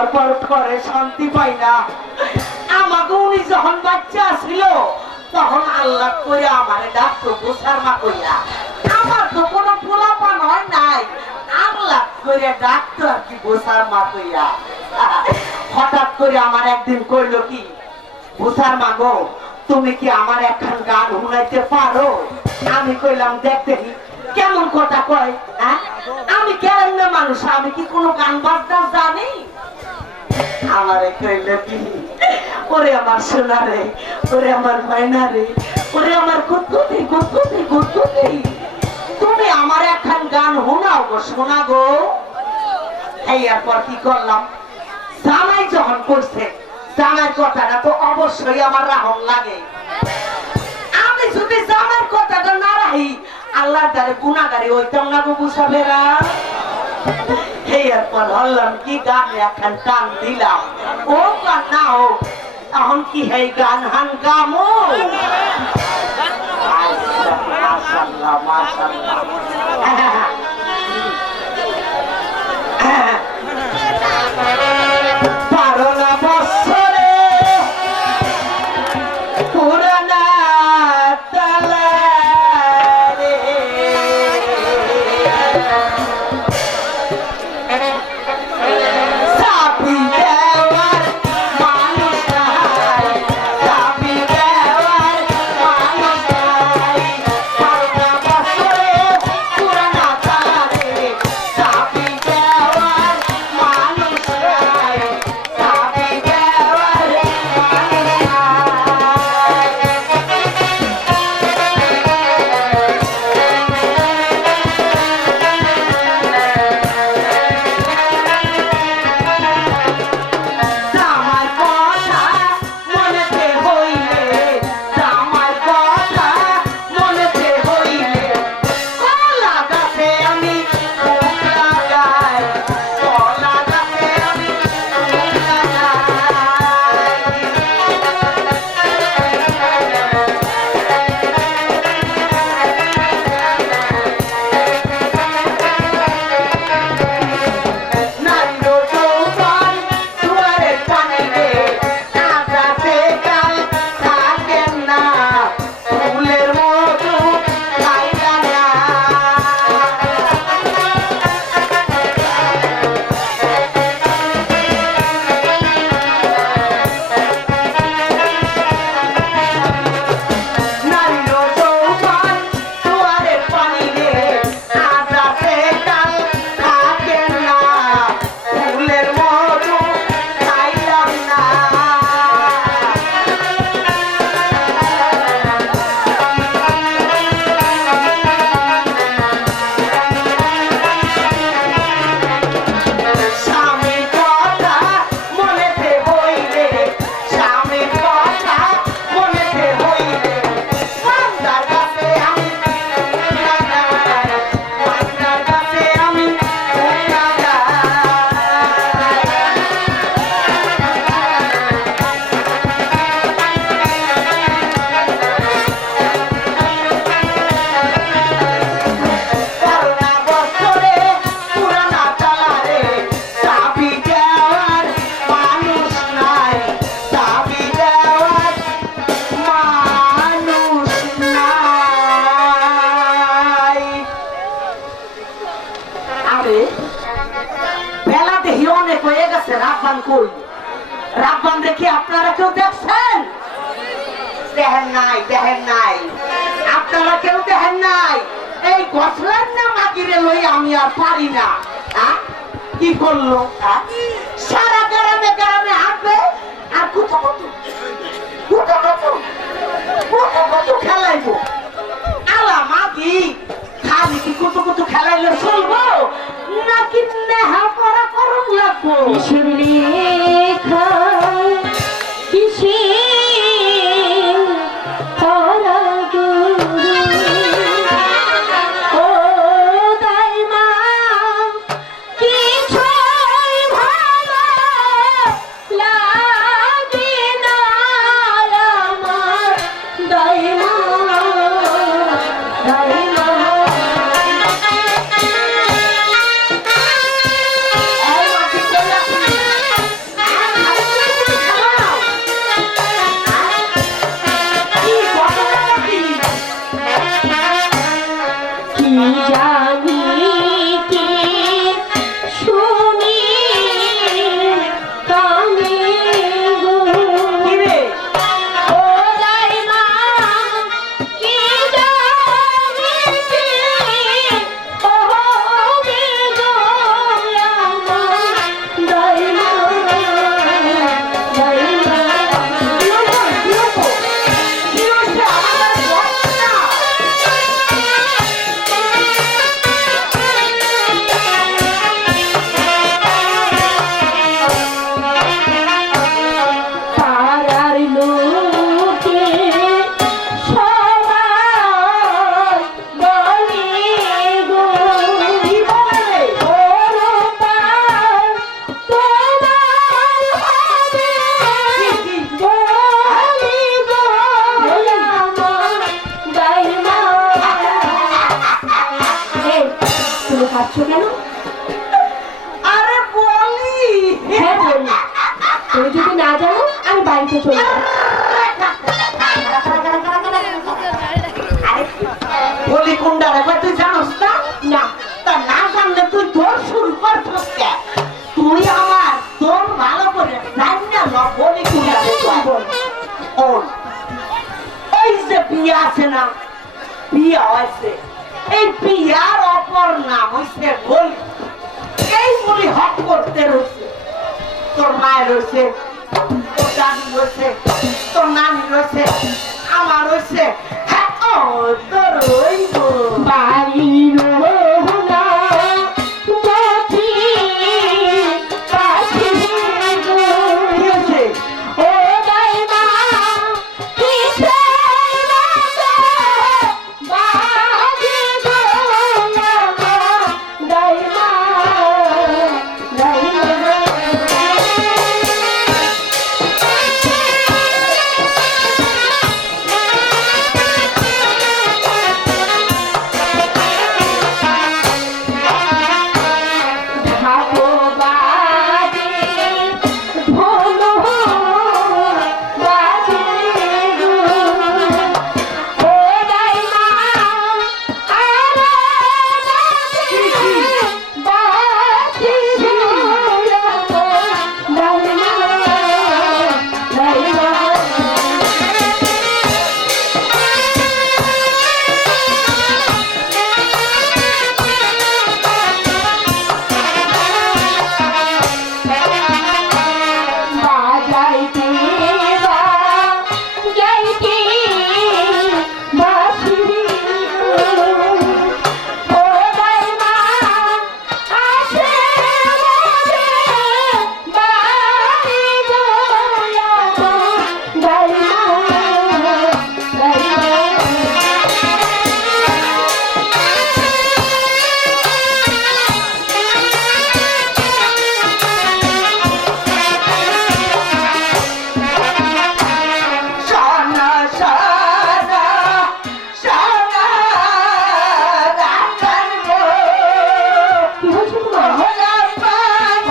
দরপর করে শান্তি পাই না আমাকে উনি যখন বাচ্চা ছিল, তখন আল্লাহ করে আমারে ডাক্তার গোসার মা কইরা। আমার তো কোনো পোলাপান হয় নাই। আল্লাহ করে ডাক্তার আর কি গোসার মা কইরা। হঠাৎ করে আমার একদিন কইলো কি ভূষার মা গো, তুমি কি আমার এখন গান শুনাইতে পারো? আমি কইলাম, দেখ দেখি, কেমন কথা কয় হ্যাঁ? আমি কেমন মানুষ, আমি কি কোনো গান বাজনা জানি? আমারে কি ওরে আমার সোনা রে ওরে আমার ময়না রে ওরে আমার গুদগুদি গুদগুদি গুদগুদি তুমি আমার এখন গান শোনাও গো, শোনা গো। এই কি করলাম? জামাই যখন করছে, জামাইয়ের কথাটা তো অবশ্যই আমার রাহন লাগে। আমি যদি জামাইয়ের কথাটা না রাহি আল্লাহর দ্বারে গুণাগারি হইতাম না গো বুঝাবেরা এই পর হল্লাম কি গান এখন টান দিলাম। ও গান না হোক এখন কি হে গান হান গামো? মাশাআল্লাহ মাশাআল্লাহ দেখি আপনারা কেউ দেখছেন? দেখেন নাই দেখেন নাই। আপনারা কেউ দেখেন নাই? এই গছলেন না মাগিরে লই আমি আর পারি না? কি করল? সারা গ্রামে গ্রামে হাঁটবে আর কুতু কুতু কুতু কুতু কুতু কুতু খেলাইবো। আলা মাগি, খালি কি কুতু কুতু খেলাইলে চলবো? নাকি নেহা পড়া করুন লাগবো? কিসের লেখা রয়েছে তোর দাদি রয়েছে তোর নানি রয়েছে আমার রয়েছে।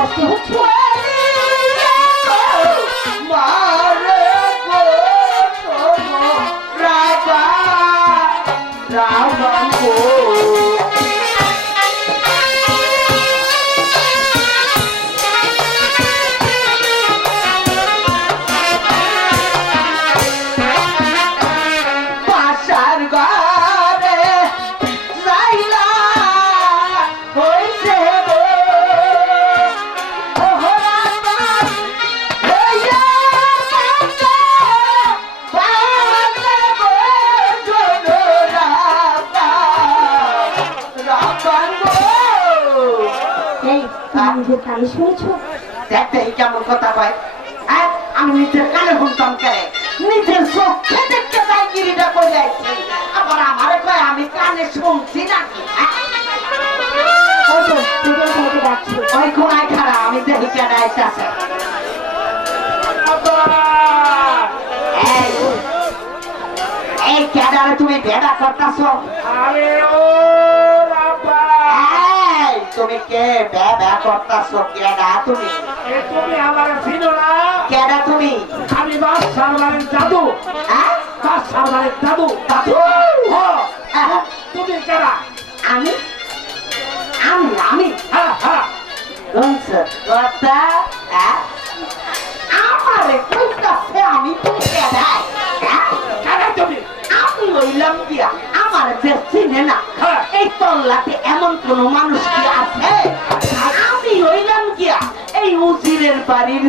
你给我出来。কানে শুনেছো? দেখতে কেমন কথা আর আমি নিজের কানে শুনতাম কে? নিজের চোখে দেখতে তাই গিরিটা করে যাচ্ছি আবার আমারে কয় আমি কানে শুনছি নাকি? ওই কোনায় খারা আমি দেখি কেন আইতাছে। এই এই কেডারে তুমি ভেড়া করতাছো? আরে ও! তুমি কে বে বে করতাছো কেডা তুমি? তুমি আমার চিনো না। কেডা তুমি? আমি বাস সারবারের দাদু হ্যাঁ? বাস সারবারের দাদু দাদু তুমি কারা? আমি? আমি আমি? হ্যাঁ হ্যাঁ। কথা হ্যাঁ? আমারে কইতাছে আমি দেয় তুমি? আমি হইলাম গিয়া। আমার যে চিনে না। হ্যাঁ। এই তল্লাতে এমন কোন মানুষ কি আছে? আমি হইলাম গিয়া এই উজিরের বাড়ির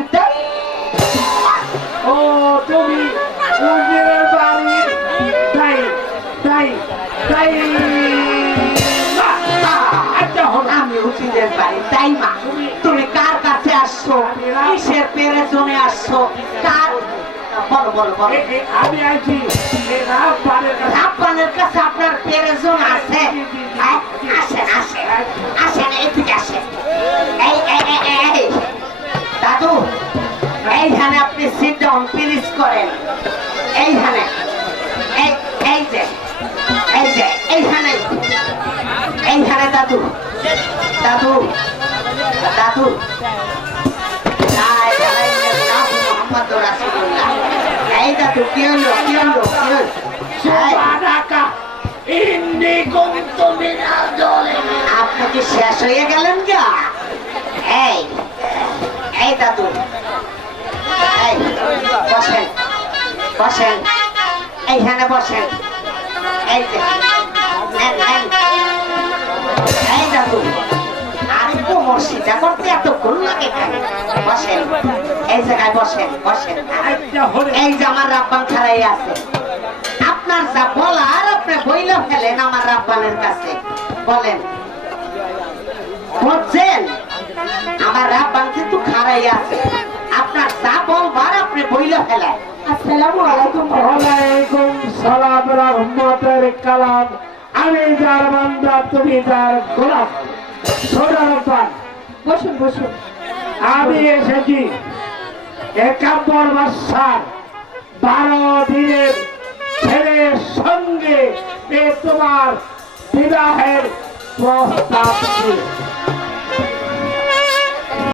ও তুমি উজিরের বাড়ি তাই তাই তাই আমি উজিরের বাড়ি তাই মা। তুমি কার কাছে আসছো? কিসের পেরেজনে আসছো? কার বলো বলো বলো। আমি আইছি। এই কাছে। আপনার পেরেজন আছে? আসেন আসেন আসেন এদিকে আসেন। দাদু এইখানে আপনি সিট ডাউন প্লিজ করেন। এইখানে। এই এই যে এই যে এইখানে। এইখানে দাদু। দাদু দাদু। না এখানে Subhanaka inni kuntu minal zalimin. আপনি কি শেষ হয়ে গেলেন গা এই এই দাদু এই বসেন বসেন এইখানে বসেন এই আর কোমর সিধা করতে লাগে বসেন। এই জায়গায় বসেন বসেন। এই যে আমার রাব্বান খারাই আছে। আপনার যা বলার আপনি বইলে ফেলেন আমার রাব্বানের কাছে। বলেন। বুঝছেন? আমার রাব্বান কিন্তু খারাই আছে। আপনার যা বলবার আপনি বইলে ফেলেন। আসসালামু আলাইকুম ওয়ালাইকুম সালাম রহমতের কালাম। আমি যার বান্দা তুমি যার গোলাম। সোনারপান বসুন বসুন। আমি এসেছি একাত্তর বাসার বারো দিনের ছেলের সঙ্গে তোমার বিবাহের প্রস্তাব